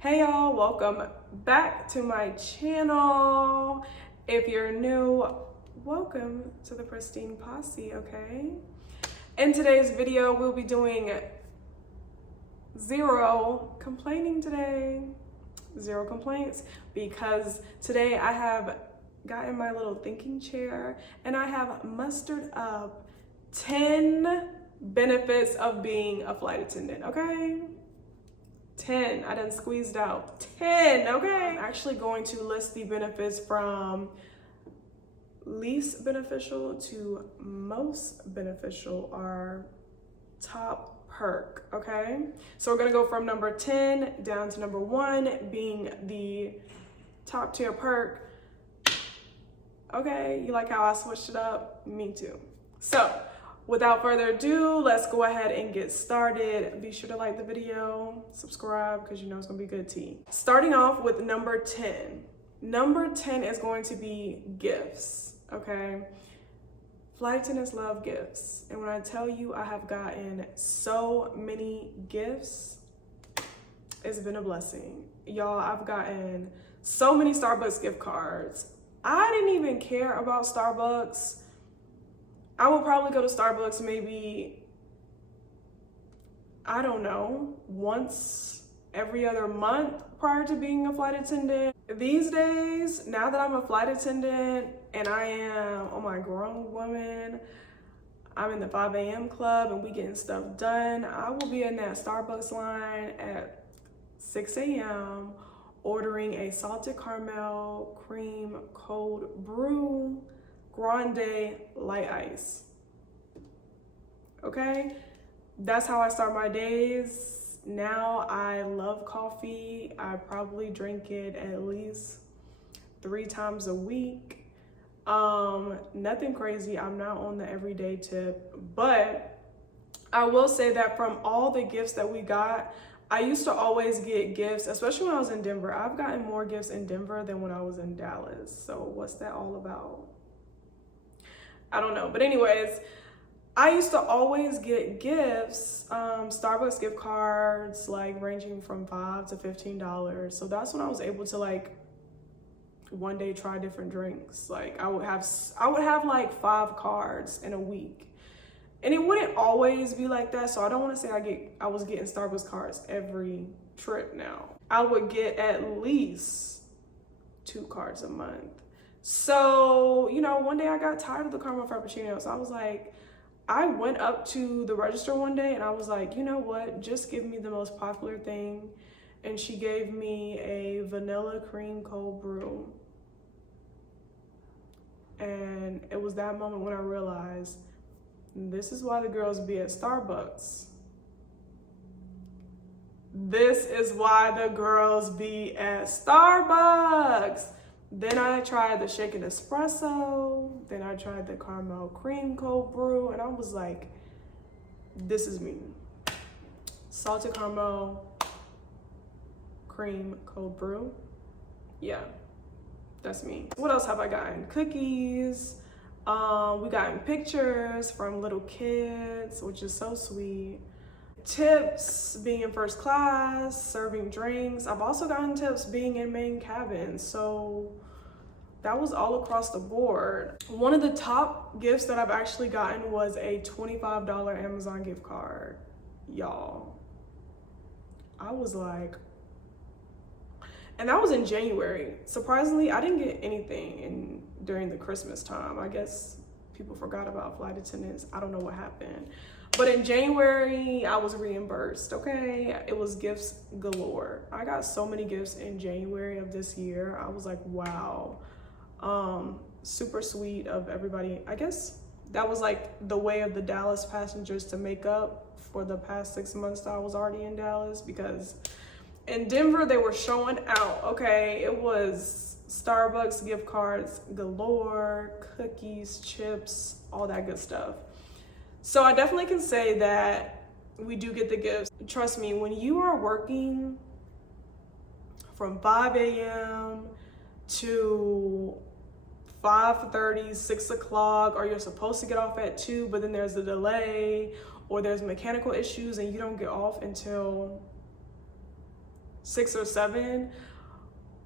Hey y'all, welcome back to my channel. If you're new, welcome to the Pristine Posse, okay? In today's video, we'll be doing zero complaining today. Zero complaints, because today I have gotten my little thinking chair and I have mustered up 10 benefits of being a flight attendant, okay? 10, I done squeezed out 10, okay? I'm actually going to list the benefits from least beneficial to most beneficial, our top perk, okay? So we're gonna go from number 10 down to number 1 being the top tier perk. Okay, you like how I switched it up? Me too. So, without further ado, let's go ahead and get started. Be sure to like the video, subscribe, because you know it's gonna be good tea. Starting off with number 10. Number 10 is going to be gifts, okay? Flight attendants love gifts. And when I tell you I have gotten so many gifts, it's been a blessing. Y'all, I've gotten so many Starbucks gift cards. I didn't even care about Starbucks. I would probably go to Starbucks maybe, I don't know, once every other month prior to being a flight attendant. These days, now that I'm a flight attendant and I am, oh my, grown woman, I'm in the 5 a.m. club and we getting stuff done, I will be in that Starbucks line at 6 a.m. ordering a salted caramel cream cold brew grande light ice. Okay, that's how I start my days. Now I love coffee. I probably drink it at least 3 times a week. Nothing crazy. I'm not on the everyday tip, but I will say that from all the gifts that we got, I used to always get gifts, especially when I was in Denver. I've gotten more gifts in Denver than when I was in Dallas. So what's that all about? I don't know. But anyways, I used to always get gifts, Starbucks gift cards, like ranging from $5 to $15. So that's when I was able to like one day try different drinks. Like I would have like 5 cards in a week. And it wouldn't always be like that. So I don't want to say I was getting Starbucks cards every trip now. I would get at least 2 cards a month. So, you know, one day I got tired of the caramel frappuccino. So I was like, I went up to the register one day and I was like, you know what? Just give me the most popular thing. And she gave me a vanilla cream cold brew. And it was that moment when I realized this is why the girls be at Starbucks. This is why the girls be at Starbucks. Then I tried the shaken espresso. Then I tried the caramel cream cold brew. And I was like, this is me. Salted caramel cream cold brew. Yeah, that's me. What else have I gotten? Cookies. We gotten pictures from little kids, which is so sweet. Tips, being in first class, serving drinks. I've also gotten tips being in main cabin. So that was all across the board. One of the top gifts that I've actually gotten was a $25 Amazon gift card. Y'all, I was like, and that was in January. Surprisingly, I didn't get anything during the Christmas time. I guess people forgot about flight attendants. I don't know what happened. But in January, I was reimbursed, okay? It was gifts galore. I got so many gifts in January of this year. I was like, wow. Super sweet of everybody. I guess that was like the way of the Dallas passengers to make up for the past 6 months that I was already in Dallas, because in Denver, they were showing out, okay? It was Starbucks gift cards galore, cookies, chips, all that good stuff. So I definitely can say that we do get the gifts. Trust me, when you are working from 5 a.m. to 5:30, 6 o'clock, or you're supposed to get off at 2, but then there's a delay or there's mechanical issues and you don't get off until 6 or 7.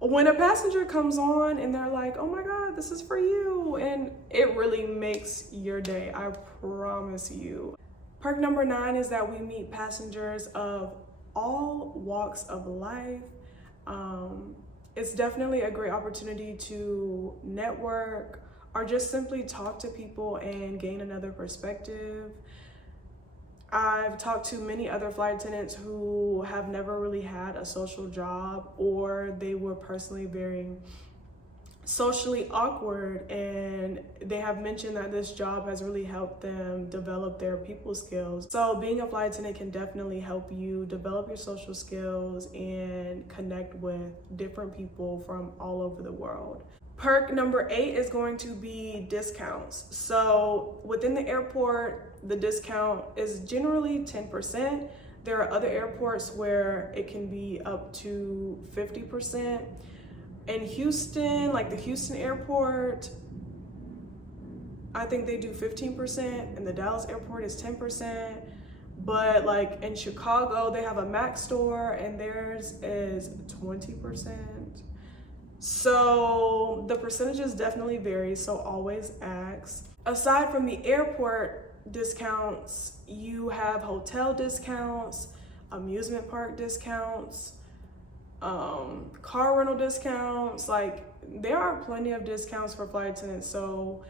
When a passenger comes on and they're like, oh my God, this is for you. And it really makes your day, I promise you. Perk number 9 is that we meet passengers of all walks of life. It's definitely a great opportunity to network or just simply talk to people and gain another perspective. I've talked to many other flight attendants who have never really had a social job, or they were personally very socially awkward, and they have mentioned that this job has really helped them develop their people skills. So being a flight attendant can definitely help you develop your social skills and connect with different people from all over the world. Perk number 8 is going to be discounts. So within the airport, the discount is generally 10%. There are other airports where it can be up to 50%. In Houston, like the Houston airport, I think they do 15%, and the Dallas airport is 10%. But like in Chicago, they have a Mac store and theirs is 20%. So the percentages definitely vary, so always ask. Aside from the airport discounts, you have hotel discounts, amusement park discounts, car rental discounts. Like, there are plenty of discounts for flight attendants, so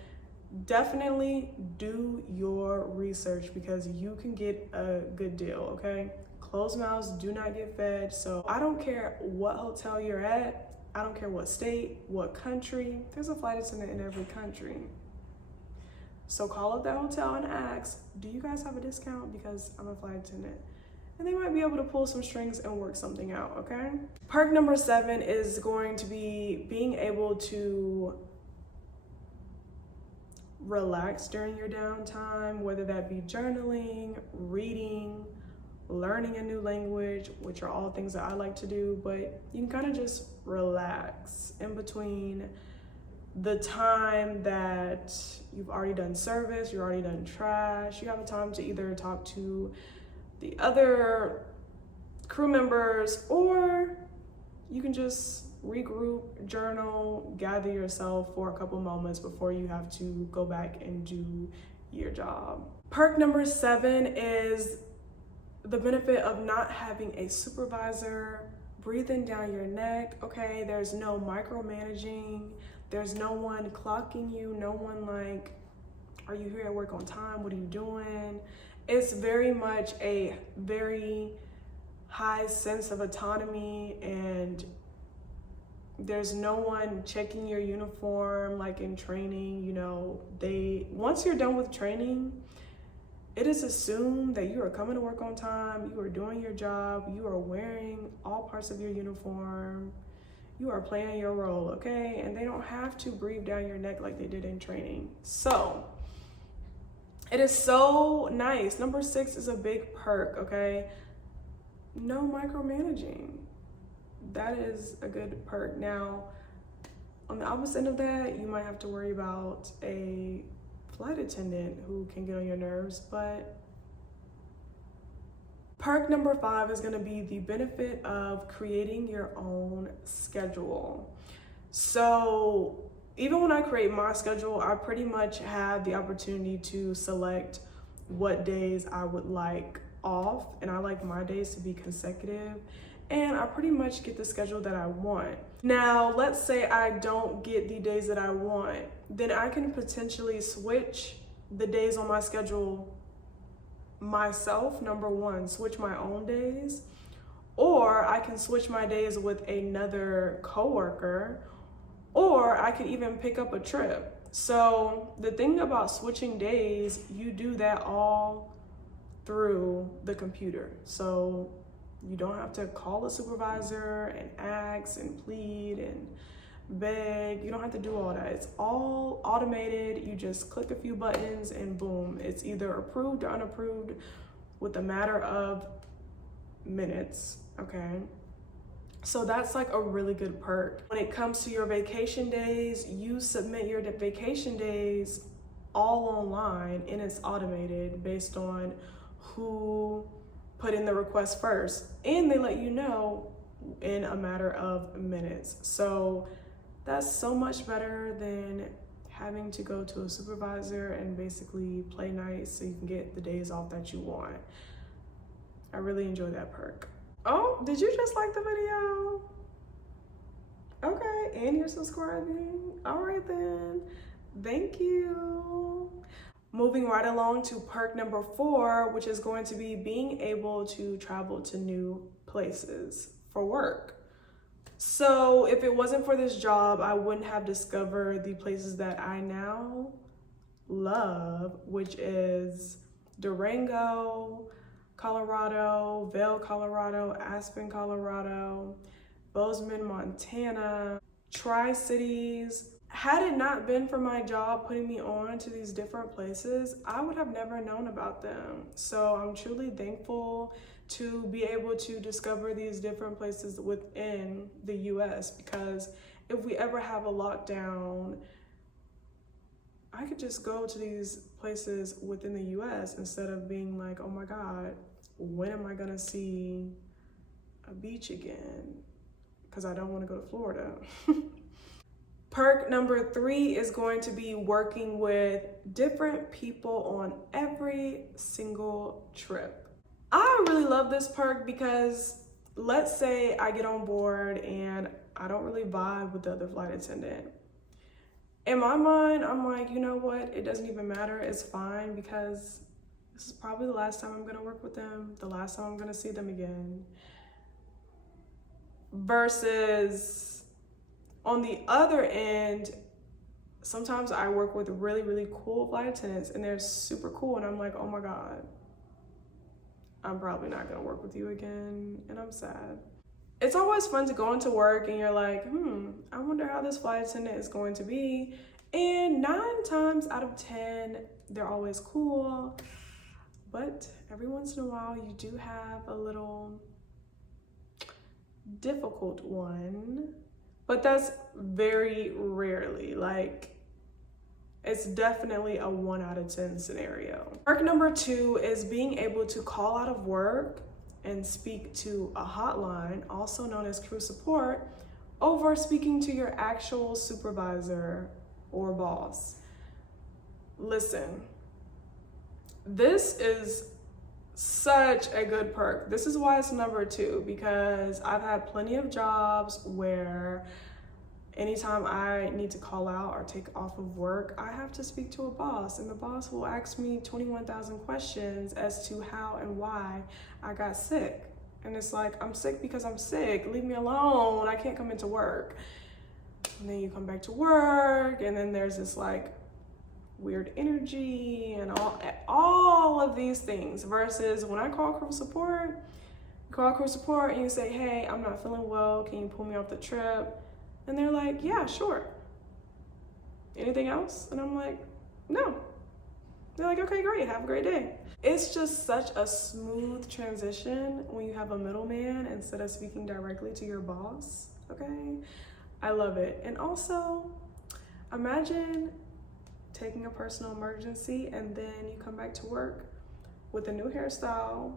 definitely do your research because you can get a good deal, okay? Closed mouths do not get fed. So I don't care what hotel you're at, I don't care what state, what country, there's a flight attendant in every country. So call up that hotel and ask, do you guys have a discount because I'm a flight attendant? And they might be able to pull some strings and work something out, okay? Perk number 7 is going to be being able to relax during your downtime, whether that be journaling, reading, learning a new language, which are all things that I like to do, but you can kind of just relax in between the time that you've already done service, you've already done trash. You have a time to either talk to the other crew members, or you can just regroup, journal, gather yourself for a couple moments before you have to go back and do your job. Perk number 7 is the benefit of not having a supervisor breathing down your neck, okay? There's no micromanaging. There's no one clocking you, no one like, are you here at work on time? What are you doing? It's very much a very high sense of autonomy, and there's no one checking your uniform like in training. You know, once you're done with training, it is assumed that you are coming to work on time, you are doing your job, you are wearing all parts of your uniform, you are playing your role, okay? And they don't have to breathe down your neck like they did in training. So it is so nice. Number 6 is a big perk, okay? No micromanaging. That is a good perk. Now, on the opposite end of that, you might have to worry about a flight attendant who can get on your nerves, but perk number 5 is going to be the benefit of creating your own schedule. So even when I create my schedule, I pretty much have the opportunity to select what days I would like off, and I like my days to be consecutive, and I pretty much get the schedule that I want. Now, let's say I don't get the days that I want, then I can potentially switch the days on my schedule myself. Number 1, switch my own days, or I can switch my days with another coworker, or I can even pick up a trip. So the thing about switching days, you do that all through the computer. So you don't have to call a supervisor and ask and plead and beg. You don't have to do all that. It's all automated. You just click a few buttons and boom, it's either approved or unapproved with a matter of minutes, okay? So that's like a really good perk. When it comes to your vacation days, you submit your vacation days all online, and it's automated based on who put in the request first, and they let you know in a matter of minutes. So that's so much better than having to go to a supervisor and basically play nice so you can get the days off that you want. I really enjoy that perk. Oh, did you just like the video? Okay, and you're subscribing. All right then, thank you. Moving right along to perk number 4, which is going to be being able to travel to new places for work. So if it wasn't for this job, I wouldn't have discovered the places that I now love, which is Durango, Colorado, Vail, Colorado, Aspen, Colorado, Bozeman, Montana, Tri-Cities. Had it not been for my job putting me on to these different places, I would have never known about them. So I'm truly thankful to be able to discover these different places within the US, because if we ever have a lockdown, I could just go to these places within the US instead of being like, oh my God, when am I gonna see a beach again? Because I don't want to go to Florida. Perk number 3 is going to be working with different people on every single trip. I really love this perk because let's say I get on board and I don't really vibe with the other flight attendant. In my mind, I'm like, you know what? It doesn't even matter. It's fine because this is probably the last time I'm gonna work with them, the last time I'm gonna see them again. Versus on the other end, sometimes I work with really, really cool flight attendants and they're super cool. And I'm like, oh my God, I'm probably not gonna work with you again. And I'm sad. It's always fun to go into work and you're like, I wonder how this flight attendant is going to be. And 9 times out of 10, they're always cool. But every once in a while, you do have a little difficult one. But that's very rarely. Like, it's definitely a 1 out of 10 scenario. Perk number 2 is being able to call out of work and speak to a hotline, also known as crew support, over speaking to your actual supervisor or boss. Listen, this is such a good perk. This is why it's number 2, because I've had plenty of jobs where anytime I need to call out or take off of work, I have to speak to a boss, and the boss will ask me 21,000 questions as to how and why I got sick. And it's like, I'm sick because I'm sick. Leave me alone. I can't come into work. And then you come back to work, and then there's this like weird energy and all of these things. Versus when I call crew support, and you say, hey, I'm not feeling well. Can you pull me off the trip? And they're like, yeah, sure. Anything else? And I'm like, no. They're like, okay, great. Have a great day. It's just such a smooth transition when you have a middleman instead of speaking directly to your boss, okay? I love it. And also, imagine taking a personal emergency and then you come back to work with a new hairstyle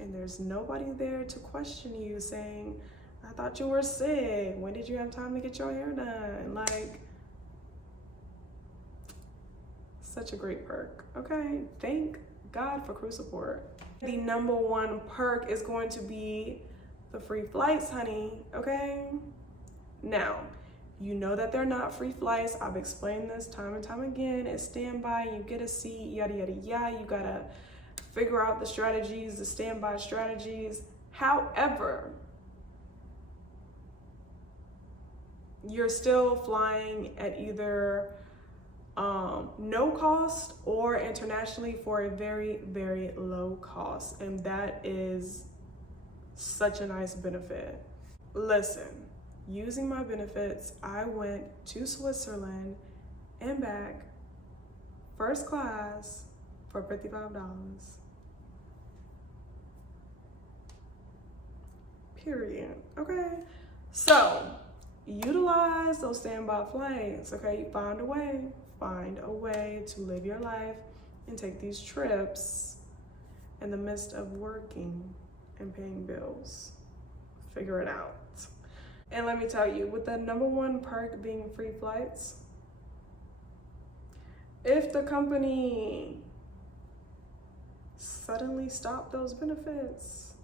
and there's nobody there to question you saying, I thought you were sick. When did you have time to get your hair done? Like, such a great perk, okay? Thank God for crew support. The number 1 perk is going to be the free flights, honey, okay? Now, you know that they're not free flights. I've explained this time and time again. It's standby, you get a seat, yada, yada, yada. You gotta figure out the strategies, the standby strategies. However, you're still flying at either no cost or internationally for a very, very low cost. And that is such a nice benefit. Listen, using my benefits, I went to Switzerland and back, first class, for $55. Period, okay? So, utilize those standby flights, okay? Find a way to live your life and take these trips in the midst of working and paying bills. figure it out. And let me tell you, with the #1 perk being free flights, if the company suddenly stopped those benefits,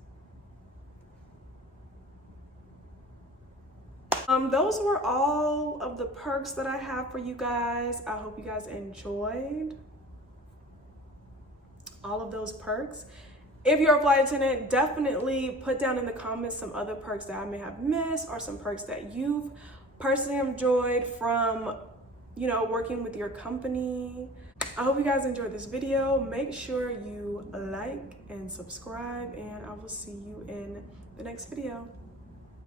those were all of the perks that I have for you guys. I hope you guys enjoyed all of those perks. If you're a flight attendant, definitely put down in the comments some other perks that I may have missed, or some perks that you've personally enjoyed from, you know, working with your company. I hope you guys enjoyed this video. Make sure you like and subscribe, and I will see you in the next video.